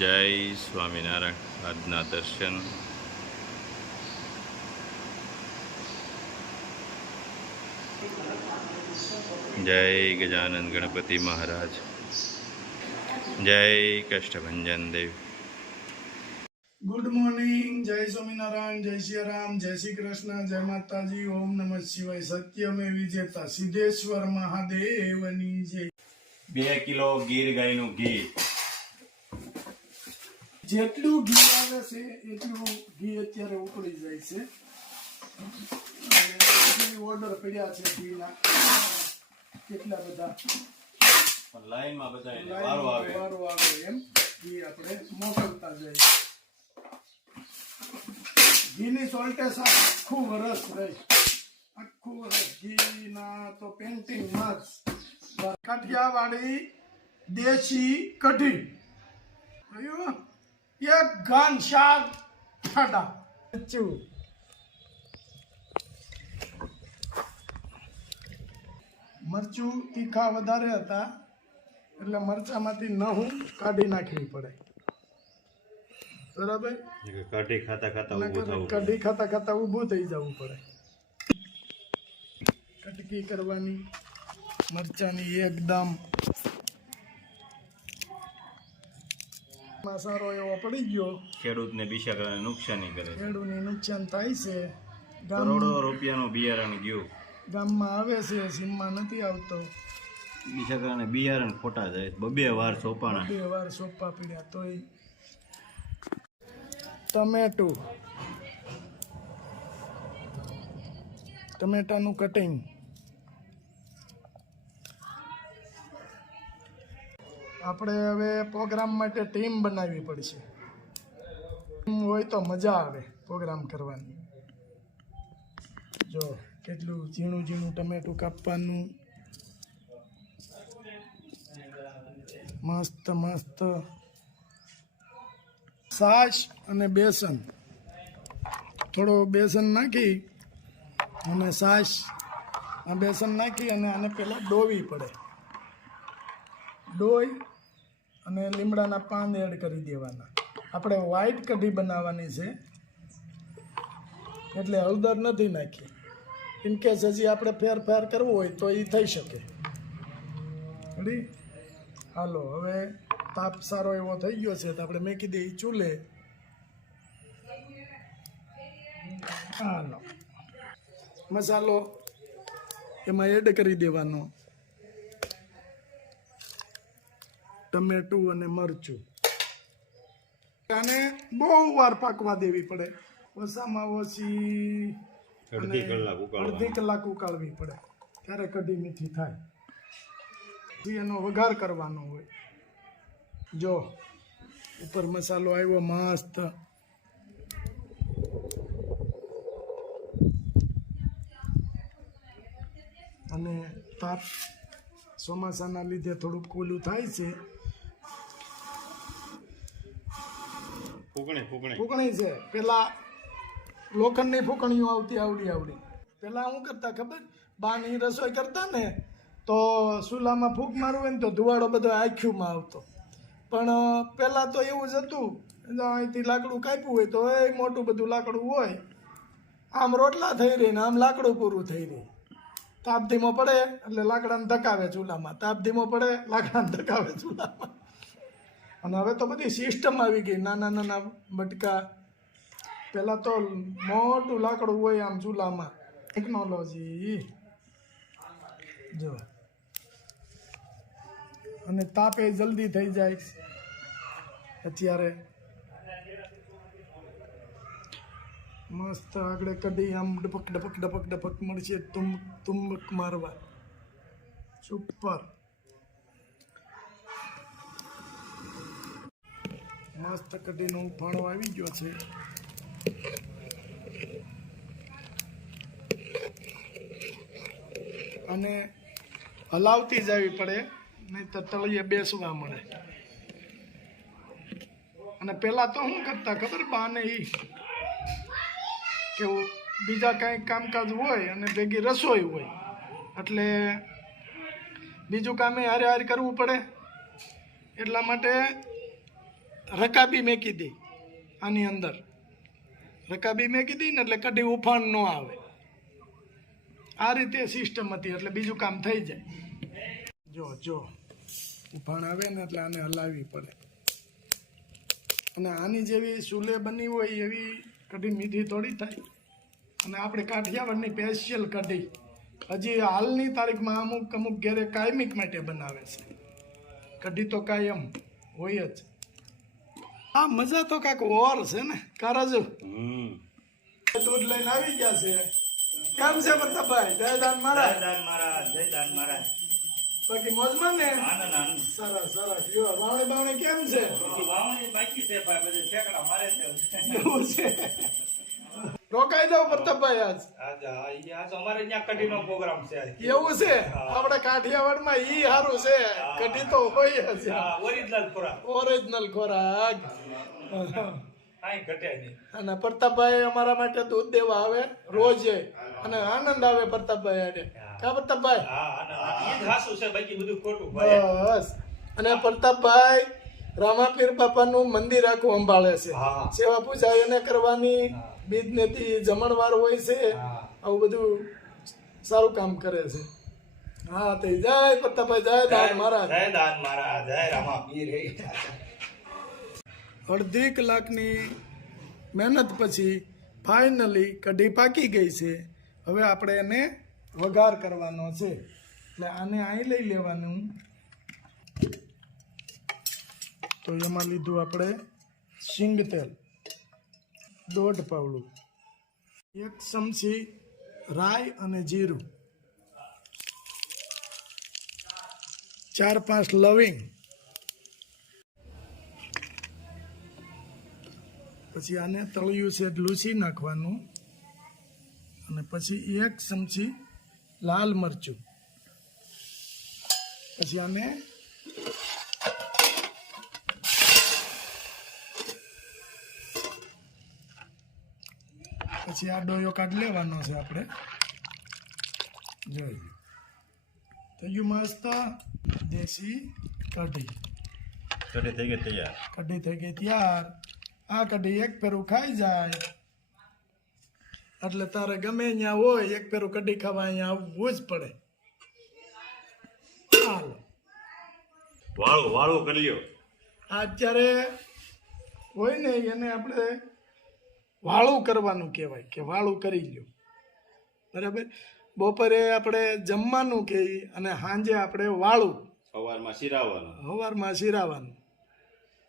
જય સ્વામિનારાયણ. આજના દર્શન જય ગજાનંદ ગણપતિ મહારાજ, જય કષ્ટભંજન દેવ. ગુડ મોર્નિંગ, જય સ્વામિનારાયણ, જય શ્રી રામ, જય શ્રી કૃષ્ણ, જય માતાજી, ઓમ નમઃ શિવાય. સત્યમે વિજેતા સિદ્ધેશ્વર મહાદેવની જય. 2 કિલો ગીર ગાયનું ઘી. જેટલું ઘી આવે છે એટલું ઘી અત્યારે ઉકળી જાય છે. ઓર્ડર પડ્યા છે ઘીના કેટલા બધા, લાઈનમાં બધા વારો આવે એમ ઘી આપણે મોકલતા જઈએ. ઘીની સોલ્ટેસ આખું વરસ રહે, આખું વરસ ઘીના તો પેન્ટિંગ માર્ક્સ. કાઠિયાવાડી દેશી કઢી, એક ઘન શાક ઠાડા. મરચું તીખા વધારે હતા એટલે મરચામાંથી નહું કાઢી નાખવી પડે. બરાબર, કઢી ખાતા ખાતા ઊભું થઈ જવું પડે. કટકી કરવાની મરચાની એકદમ. સારો એવો પડી ગયો. ખેડૂતને બિચારાને નુકસાની કરે, ખેડૂતને નુકસાન થાય છે. કરોડો રૂપિયાનું બિયારણ ગયું, ગામમાં આવે છે, સીમમાં નથી આવતો. બિચારાને બિયારણ ખોટા જાય, 2 વાર સોપાણા, 2 વાર સોપા પીડ્યા. તોય ટમેટાનું કટિંગ. આપણે હવે પ્રોગ્રામ માટે ટીમ બનાવવી પડશે. ટીમ હોય તો મજા આવે પ્રોગ્રામ કરવાની. જો કેટલું ઝીણું ઝીણું ટમેટું કાપવાનું, મસ્ત મસ્ત. છાશ અને બેસન, થોડો બેસન નાખી અને છાશ આ બેસન નાખી અને આને પહેલાં ડોવી પડે. ડોઈ અને લીમડાના પાન એડ કરી દેવાના. આપણે વ્હાઈટ કઢી બનાવવાની છે એટલે હળદર નથી નાખી. ઇનકેસ હજી આપણે ફેરફાર કરવો હોય તો એ થઈ શકે. રેડી? હાલો, હવે તાપ સારો એવો થઈ ગયો છે તો આપણે મેકી દઈએ ચૂલે. હાલો, મસાલો એમાં એડ કરી દેવાનો. ટમેટું અને મરચું. આને બહુ વાર પાકવા દેવી પડે. ઓછામાં ઓછી અડધી કલાક ઉકાળવી પડે, ત્યારે કઢી મીઠી થાય. પછી એનો વઘાર કરવાનો હોય. જો ઉપર મસાલો આવ્યો મસ્ત. અને તાપ ચોમાસાના લીધે થોડુંક કોલું થાય છે. ફૂકણી છે. પેલા લોખંડની ફૂકણીઓ આવતી આવડી. પેલા શું કરતા ખબર? બાની રસોઈ કરતા ને તો ચૂલામાં ફૂંક મારવું હોય ને તો ધુવાડો બધો આંખ્યુંમાં આવતો. પણ પેલા તો એવું જ હતું, અહીંથી લાકડું કાપ્યું હોય તો એ મોટું બધું લાકડું હોય, આમ રોટલા થઈ રહી ને આમ લાકડું પૂરું થઈ રહી. તાપ ધીમો પડે એટલે લાકડાને ધકાવે ચૂલામાં, તાપ ધીમો પડે લાકડાને ધકાવે ચૂલામાં. અને હવે તો બધી સિસ્ટમ આવી ગઈ, નાના નાના બટકા. પહેલાં તો મોટું લાકડું હોય આમ ચૂલામાં. ટેકનોલોજી જો. અને તાપે જલ્દી થઈ જાય. અત્યારે મસ્ત આગળ કઢી આમ ડપક ડપક ડપક ડપક મળશે. તુમક મારવા. સુપર મસ્ત કઢીનો ઉફાણો આવી ગયો છે. અને હલાવતી જવી પડે, નહીં તો તળિયે બેસવા મળે. અને પેલા તો શું કરતા ખબર? બાને ઈ કે બીજા કાંઈ કામકાજ હોય અને ભેગી રસોઈ હોય એટલે બીજું કામે હારે હારે કરવું પડે. એટલા માટે રકાબી મેકી દઈ આની અંદર. રકાબી મેકી દઈ ને એટલે કઢી ઉફાણ ન આવે. આ રીતે સિસ્ટમ હતી એટલે બીજું કામ થઈ જાય. જો ઉફાણ આવે ને એટલે આને હલાવવી પડે. અને આની જેવી ચૂલે બની હોય એવી કઢી મીઠી થોડી થાય. અને આપણે કાઠિયાવાડની સ્પેશિયલ કઢી હજી હાલની તારીખમાં અમુક ઘેરે કાયમિક માટે બનાવે છે. કઢી તો કાયમ હોય જ. આ મજા તો કાંઈક ઓર છે ને કારાજુ. દૂધ લઈને આવી ગયા છે. કેમ છે પ્રતાપભાઈ? જય દાન મહારાજ. બાકી મોજમાં ને? સરસ. યો વાવણી કેમ છે? એવું છે. રોકાઈ જાવ પ્રતાપભાઈ આજ. અમારે ત્યાં કઢીનો પ્રોગ્રામ છે. એવું છે? આપણે કાઠિયાવાડમાં ઈ સારું છે, કઢી તો હોય જ. ઓરિજિનલ ખોરાક. અને પ્રતાપભાઈ અમારા માટે દૂધ દેવા આવે રોજ, અને આનંદ આવે પ્રતાપભાઈ હારે. કા પ્રતાપભાઈ? બસ. અને પ્રતાપભાઈ રામાપીર બાપાનું મંદિર આખું સંભાળે છે. સેવા પૂજા એને કરવાની, બીજનેથી જમણવાર હોય છે, આવું બધું સારું કામ કરે છે. હા તે જય પ્રતાપભાઈ, જય દાન મહારાજ. જય રામાપીર. અડધી કલાકની મહેનત પછી ફાઇનલી કઢી પાકી ગઈ છે. હવે આપણે એને વઘાર કરવાનો છે. એટલે આને અહીં લઈ લેવાનું. તો એમાં લીધું આપણે શીંગ તેલ 1.5 પાવડું, 1 ચમચી રાઈ અને જીરું, 4-5 લવિંગ, પછી આને તળિયું છે લૂછી નાખવાનું. અને પછી 1 ચમચી લાલ મરચું. પછી આને પછી આ ડોયો કાઢી લેવાનો છે આપણે. જોઈ થઈ ગયું મસ્ત દેશી કઢી. કઢી થઈ ગઈ તૈયાર. કઢી થઈ ગઈ તૈયાર. આ કઢી એક ફેરું ખાઈ જાય એટલે તારે ગમે ત્યાં હોય એક ફેરું કઢી ખાવા અહીંયા આવવું જ પડે. હાલો વાળું કરી લ્યો. આ અત્યારે હોય ને એને આપણે વાળું કરવાનું કહેવાય, કે વાળું કરી લ્યો. બરાબર. બપોરે આપણે જમવાનું કહીએ અને સાંજે આપણે વાળું. સવારમાં શિરાવાનું.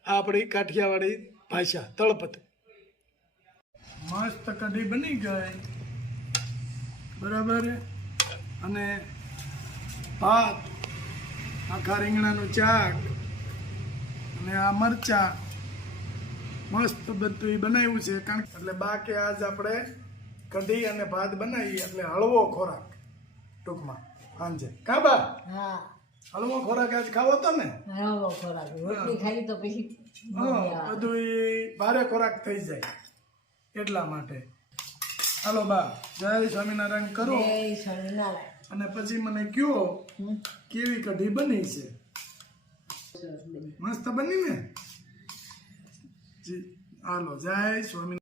આ આપણી કાઠિયાવાડી ભાષા તળપત. મસ્ત કઢી બની ગઈ. બરાબર. અને ભાત, આખા રીંગણાનું શાક અને આ મરચા મસ્ત બધું બનાવ્યું છે. કારણ એટલે બાકી આજ આપણે કઢી અને ભાત બનાવીએ એટલે હળવો ખોરાક ટૂંકમાં સાંજે. કાબા? હા, હળવો ખોરાક આજ ખાવો તો ને? હળવો ખોરાક. રોટલી ખાઈ તો પછી બધું ભારે ખોરાક થઈ જાય એટલા માટે. હાલો બા, જય સ્વામિનારાયણ કરો. જય સ્વામિનારાયણ. અને પછી મને કયો કેવી કઢી બની છે? મસ્ત બની ને? જી હાલો, જય સ્વામિનારાયણ.